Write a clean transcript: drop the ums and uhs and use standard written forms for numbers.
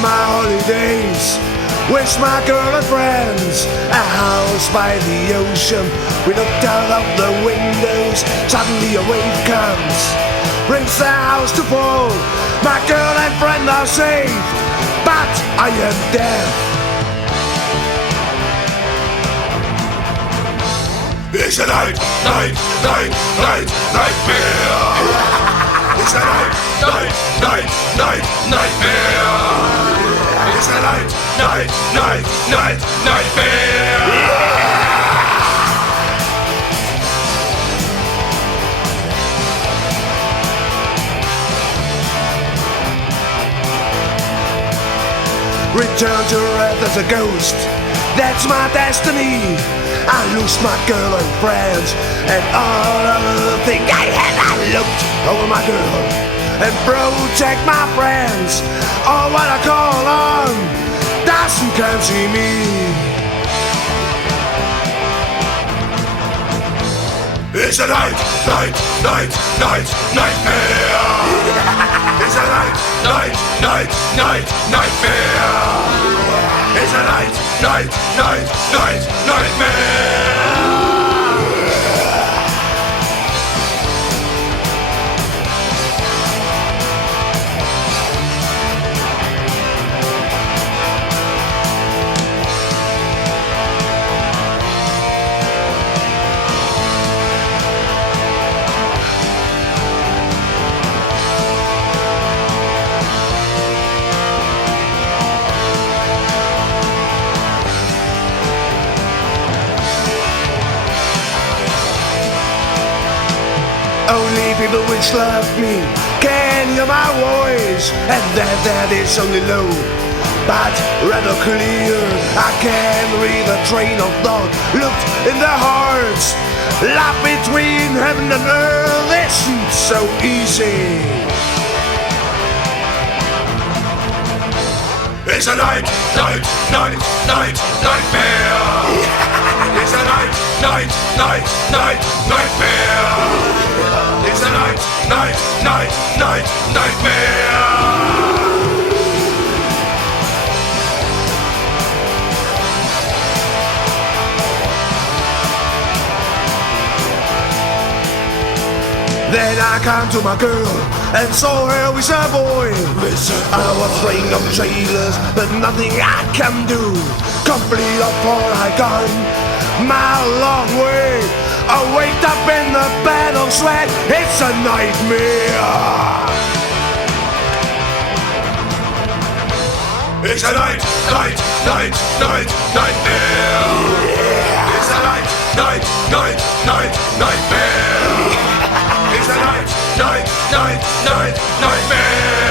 my holidays with my girl and friends. A house by the ocean, we looked out of the windows. Suddenly a wave comes, brings the house to fall. My girl and friend are saved, but I am dead. It's a nightmare. It's a nightmare. It's a nightmare. Return to earth as a ghost, that's my destiny. I lose my girl and friends, and all of the things I had. I looked over my girl and protect my friends. All what I call on doesn't come see me. It's a nightmare. It's a nightmare. It's a nightmare. Only people which love me can hear my voice, and that is only low, but rather clear. I can read a train of thought, looked in their hearts. Love between heaven and earth isn't so easy. It's a nightmare. It's a nightmare. It's a nightmare. Then I come to my girl and saw her with a boy. I was praying of trailers, but nothing I can do. Complete of all I gone my long way. I waked up in the bed of sweat. It's a nightmare. It's a nightmare. It's a nightmare. It's a nightmare.